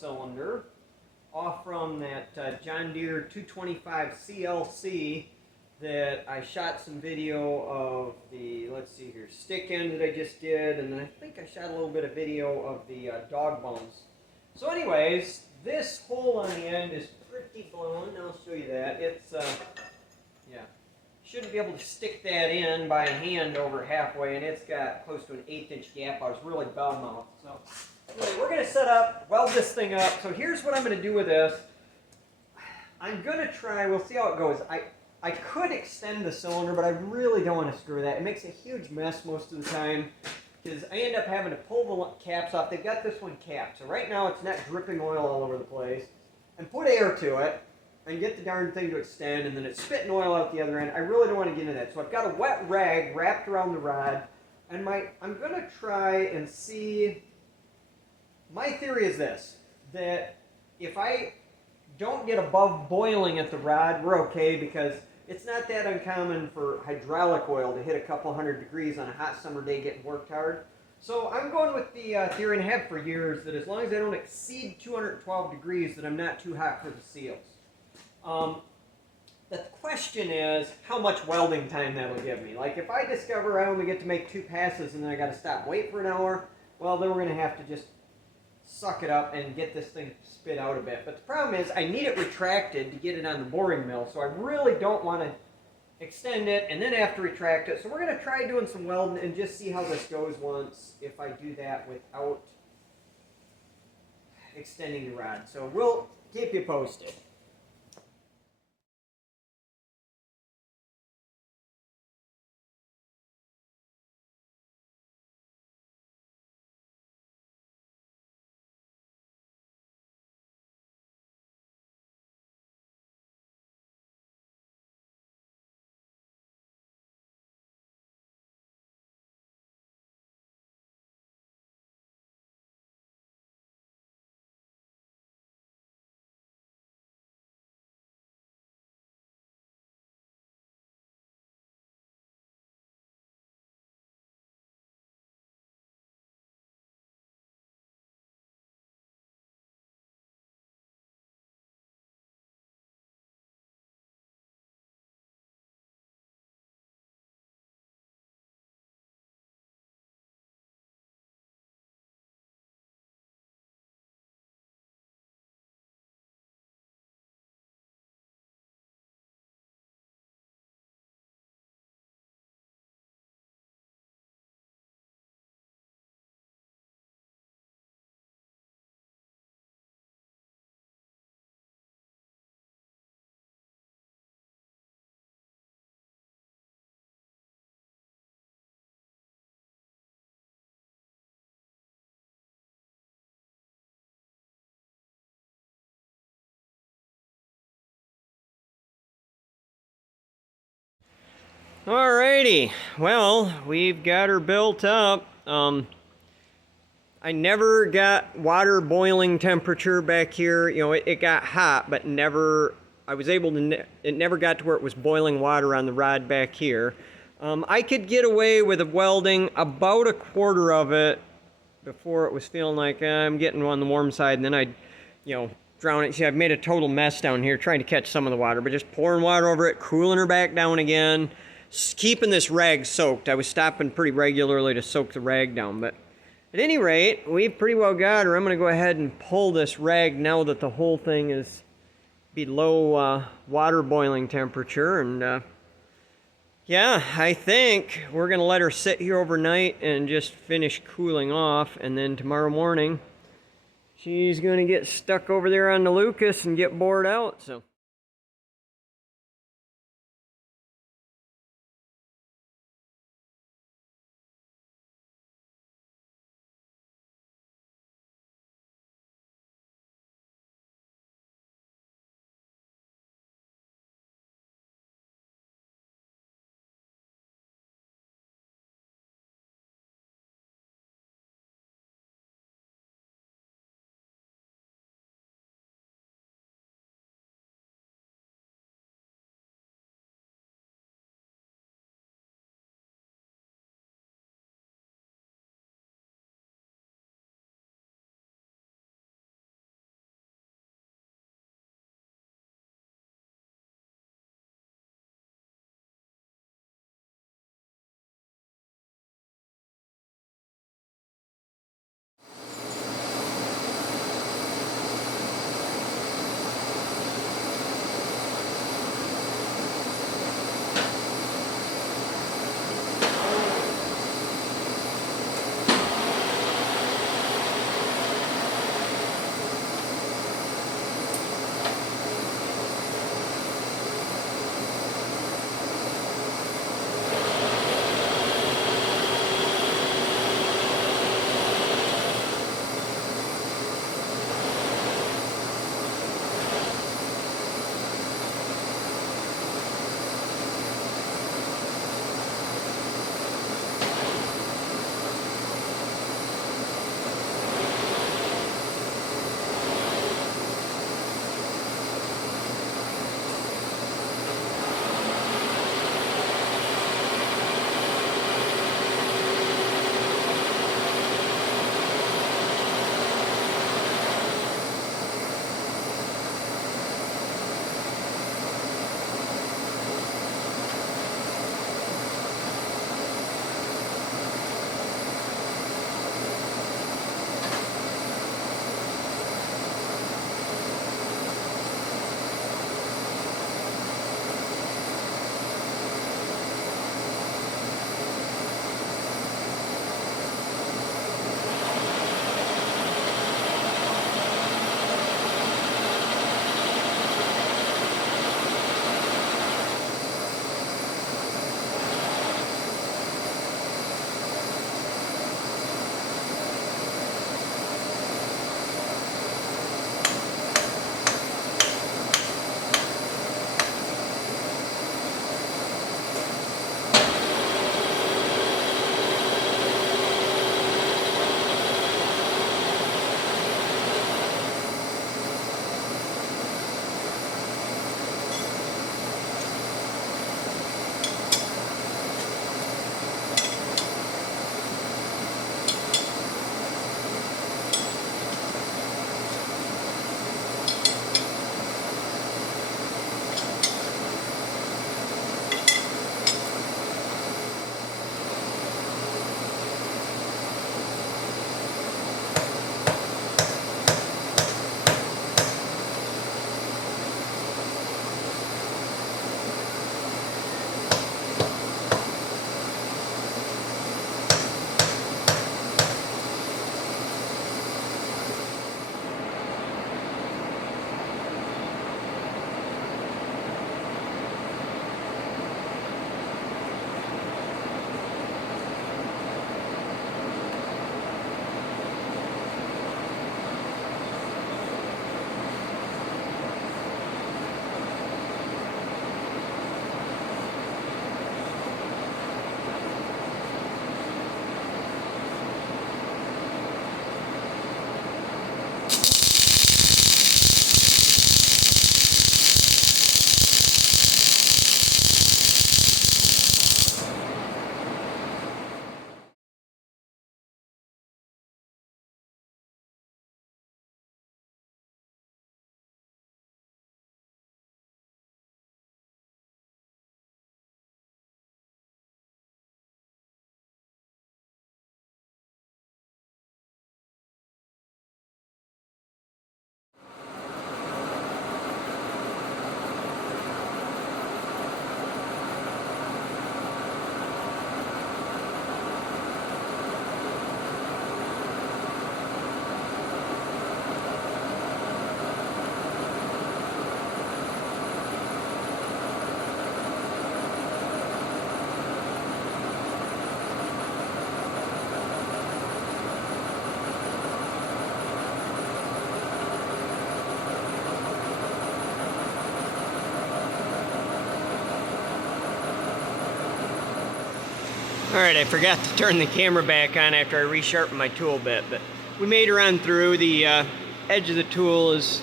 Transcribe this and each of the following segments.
cylinder off from that John Deere 225 CLC that I shot some video of the, let's see here, stick end that I just did, and then I think I shot a little bit of video of the dog bones. So anyways, this hole on the end is pretty blown. I'll show you that. It's, yeah, shouldn't be able to stick that in by hand over halfway, and it's got close to an 1/8-inch gap. I was really bell-mouthed. So anyway, we're going to set up, weld this thing up. So here's what I'm going to do with this. I'm going to try, we'll see how it goes. I could extend the cylinder, but I really don't want to screw that. It makes a huge mess most of the time because I end up having to pull the caps off. They've got this one capped, so right now it's not dripping oil all over the place. And put air to it and get the darn thing to extend, and then it's spitting oil out the other end. I really don't want to get into that. So I've got a wet rag wrapped around the rod, and I'm going to try and see. My theory is this, that if I don't get above boiling at the rod, we're okay, because it's not that uncommon for hydraulic oil to hit a couple hundred degrees on a hot summer day getting worked hard. So I'm going with the theory, and have for years, that as long as I don't exceed 212 degrees, that I'm not too hot for the seals. The question is how much welding time that'll give me. Like if I discover I only get to make 2 passes and then I got to stop and wait for an hour, well, then we're going to have to just suck it up and get this thing spit out a bit. But the problem is I need it retracted to get it on the boring mill, so I really don't want to extend it and then have to retract it. So we're going to try doing some welding and just see how this goes once if I do that without extending the rod. So we'll keep you posted. Alrighty, well, we've got her built up. I never got water boiling temperature back here. You know, it got hot, but never, I was able to, it never got to where it was boiling water on the rod back here. I could get away with welding about a quarter of it before it was feeling like I'm getting on the warm side, and then I'd, you know, drown it. See, I've made a total mess down here trying to catch some of the water, but just pouring water over it, cooling her back down again, keeping this rag soaked. I was stopping pretty regularly to soak the rag down, but at any rate, we've pretty well got her. I'm going to go ahead and pull this rag now that the whole thing is below water boiling temperature, and yeah, I think we're going to let her sit here overnight and just finish cooling off, and then tomorrow morning she's going to get stuck over there on the Lucas and get bored out. So Alright, I forgot to turn the camera back on after I resharpened my tool bit, but we made her on through. The edge of the tool is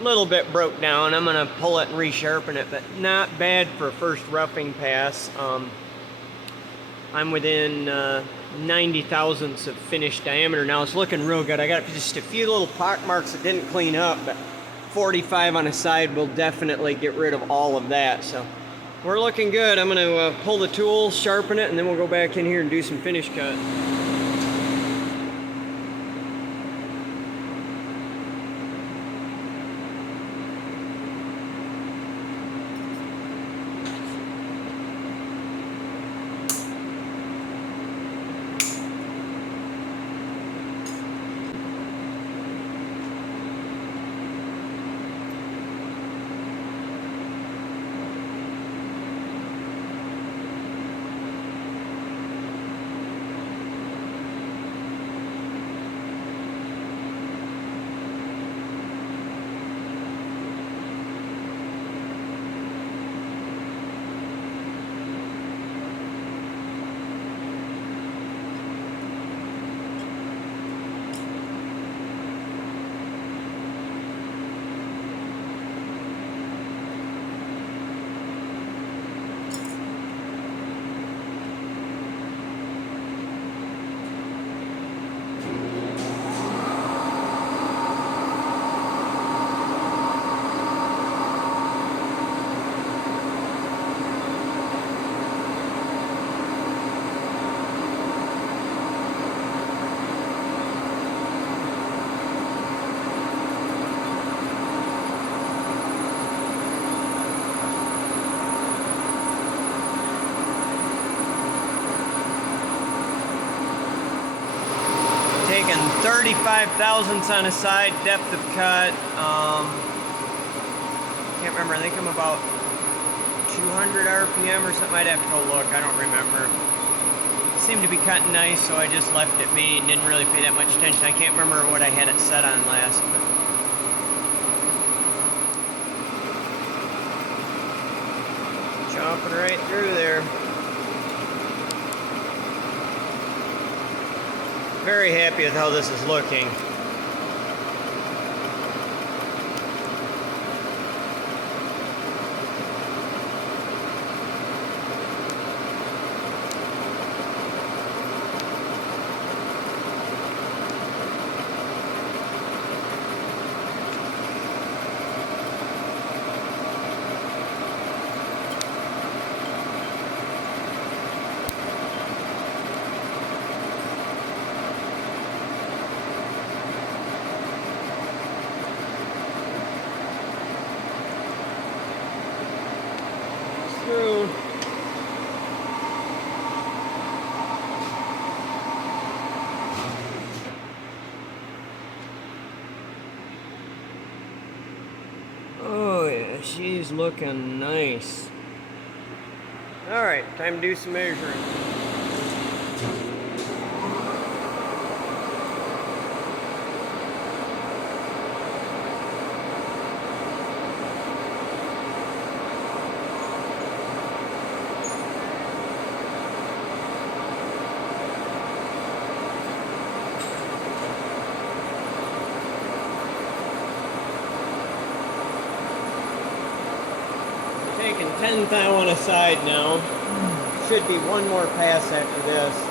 a little bit broke down. I'm going to pull it and resharpen it, but not bad for a first roughing pass. I'm within 90 thousandths of finished diameter now. It's looking real good. I got just a few little pock marks that didn't clean up, but 45 on the side will definitely get rid of all of that. So we're looking good. I'm going to pull the tool, sharpen it, and then we'll go back in here and do some finish cut. Taking 35 thousandths on a side, depth of cut. Can't remember, I think I'm about 200 RPM or something. I'd have to go look, I don't remember. It seemed to be cutting nice, so I just left it be and didn't really pay that much attention. I can't remember what I had it set on last. But chopping right through there. Very happy with how this is looking. Through. Oh yeah, she's looking nice. Alright, time to do some measuring. Taking 10 thou on a side now. Should be one more pass after this.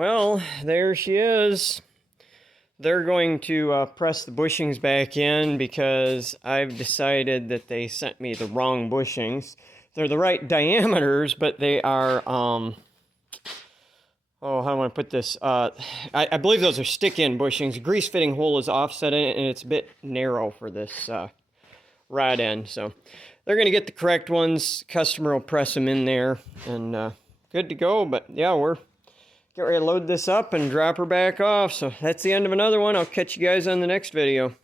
Well, there she is. They're going to press the bushings back in because I've decided that they sent me the wrong bushings. They're the right diameters, but they are, oh, how do I want to put this? I believe those are stick-in bushings. Grease fitting hole is offset in it, and it's a bit narrow for this rod end. So they're going to get the correct ones. Customer will press them in there, and good to go. But yeah, we're get ready to load this up and drop her back off. So that's the end of another one. I'll catch you guys on the next video.